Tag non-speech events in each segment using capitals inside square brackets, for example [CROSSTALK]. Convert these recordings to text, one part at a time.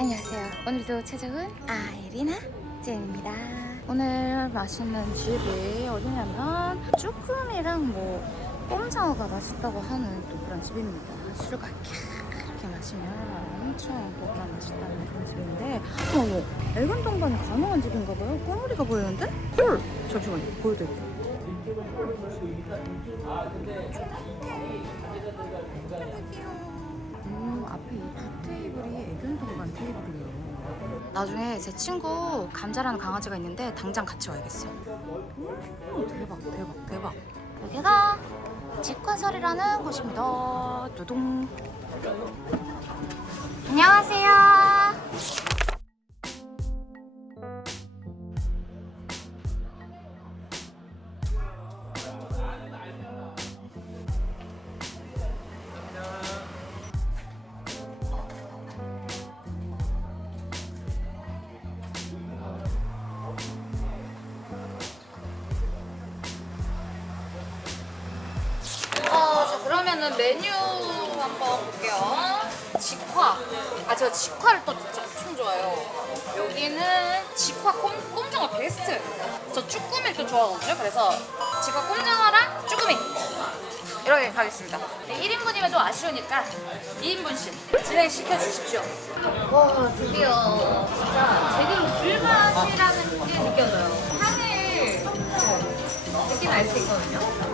안녕하세요. 오늘도 찾아온 아이리나 jen입니다. 오늘 맛있는 집이 어디냐면 쭈꾸미랑 뭐 꼼장어가 맛있다고 하는 또 그런 집입니다. 술가 이렇게 마시면 엄청 뭐가 맛있다는 그런 집인데 어머 애견 동반이 가능한 집인가 봐요. 꼬물이가 보이는데? 헐! 잠시만요. 보여드릴게요. 나중에 제 친구 감자라는 강아지가 있는데 당장 같이 와야겠어요. 오, 대박, 대박, 대박. 여기가 직관설이라는 곳입니다. 두둥. 안녕하세요. 그러면은 메뉴 한번 볼게요. 직화. 아, 제가 직화를 또 진짜 엄청 좋아해요. 여기는 직화 꼼, 꼼장어 베스트. 저 쭈꾸미를 또 좋아하거든요. 그래서 직화 꼼장어랑 쭈꾸미. 이렇게 가겠습니다. 1인분이면 좀 아쉬우니까 2인분씩 진행시켜 주십시오. 와, 드디어 진짜 제대로 불맛이라는 게 느껴져요. 향을 느낌 알수 있거든요.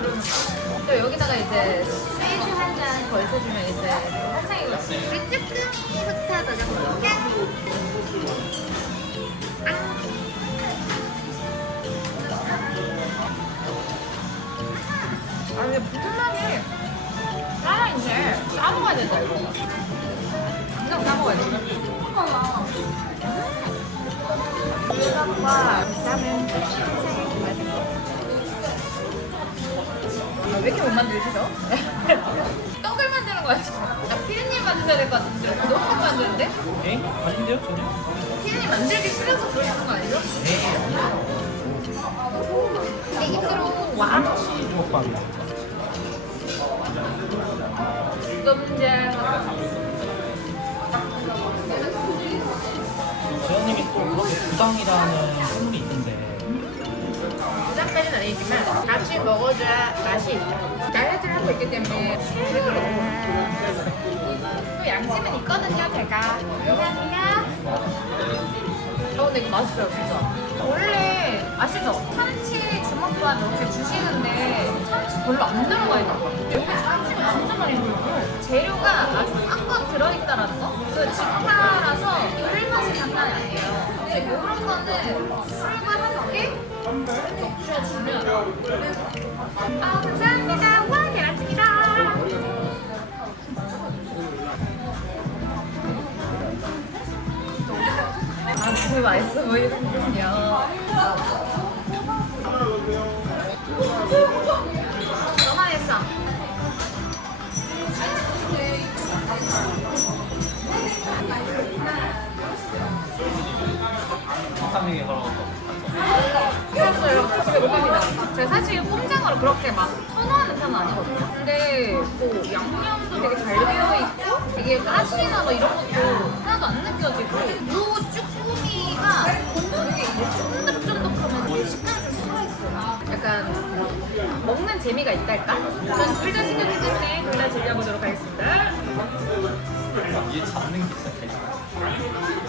부르는 거. 또 여기다가 이제 스위즈 한잔 걸쳐주면 이제 한상이거든요. 우리 쭈꾸미부터 넣어볼까? 아, 근데 부들랑이 살아있네. 싸먹어야 된다, 이거. 그냥 싸먹어야 돼. 쌈은 한상이 맛 왜 이렇게 못 만들시죠? [LAUGHS] 떡을 만드는 거야 지금. 나 피디님 만드셔야 될 것 같은데 너무 못 만드는데? 네? 아닌데요 전혀? 피디님 만들기 싫어서 그러시는 거 아니죠? 네 입으로 와 주먹밥이요 꼼장 재현님이 또 그렇게 부당이라는 부담까지는 아니지만 같이 먹어줘야 맛이 있다 다이어트를 하고 있기 때문에 술을 또 양심은 있거든요 제가. 감사합니다. 어 근데 이거 맛있어요 진짜. 원래 아시죠? 참치 주먹밥 이렇게 주시는데 참치 별로 안 들어가 있나 봐 여기 참치가 진짜 많이 들어있고 재료가 아주 꽉꽉 들어있다라는 거? 그 직화라서 꿀맛이 장난이 아니에요. 근데 이런 거는 술과 아 감사합니다. 아 맛있어 보이는군요. 너무 맛있어 되게 오감이다. 제가 사실 꼼장어를 그렇게 막 선호하는 편은 아니거든요. 근데 뭐 양념도 되게 잘 되어 있고 되게 가시나 뭐 이런 것도 하나도 안 느껴지고 요 쭈꾸미가 되게 쫀득쫀득하면서 식감이 좀 살아있어요. 약간 먹는 재미가 있달까? 전 둘 다 시켰기 때문에 둘 다 즐겨보도록 하겠습니다. 얘 잡는 게 진짜 주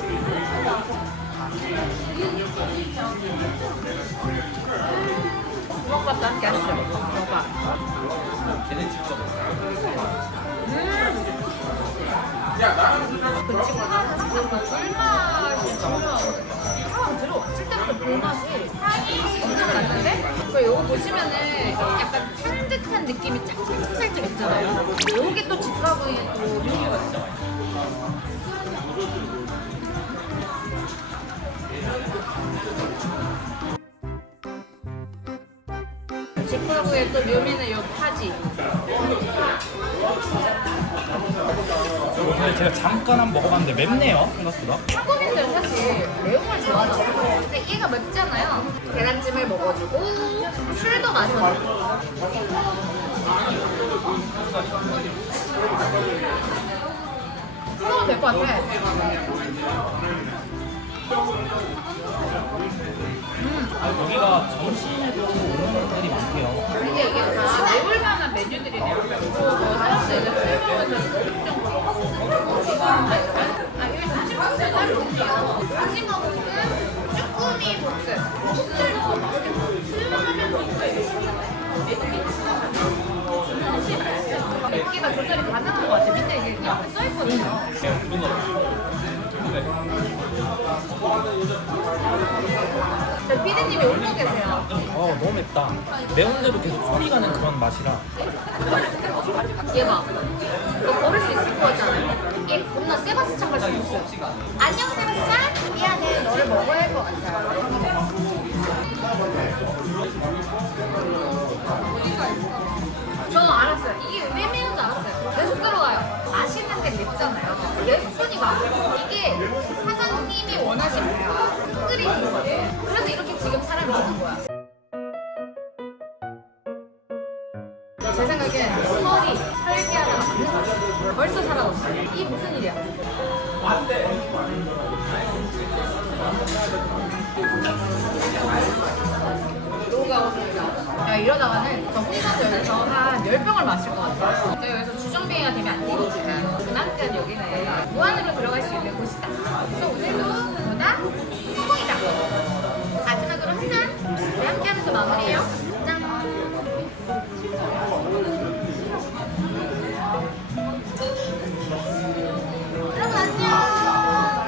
직화부위의 또 묘미는 요 파지. 오늘 제가 잠깐 한 번 먹어봤는데 맵네요 생각보다 한국인들은 사실 매운 걸 좋아하잖아요. 근데 얘가 맵잖아요. 계란찜을 먹어주고 술도 마셔주고. 먹어도 될것 같아. 여기가 점심에도 오는 분들이 많대요. 근데 이게 다 매울 만한 메뉴들이네요. 뭐 사람들 이제 술 먹으면서 밑에 이게 그냥 맵다. 매운데도 계속 소리 가는 그런 맛이라. 얘 봐. 너 걸을 수 세바스찬 갈수 있어요. 안녕 세바스찬. 미안해. 너를 먹어야 할 것 같아. 저 알았어요. 이게 왜 매운 줄 알았어요. 계속 들어가요. 맛있는데 맵잖아요. 계속 손이 가. 이게 사장님이 원하신 거야. 끓이는 거예요. 그래서 이렇게 지금 사람이 있는 거야. 제 생각엔 설이 설계하다가 맞는 거죠. 벌써 사라졌어요. 이게 무슨 일이야? 야 이러다가는 저 혼자서 여기서 한 10병을 마실 것 같아요. 내가 여기서 주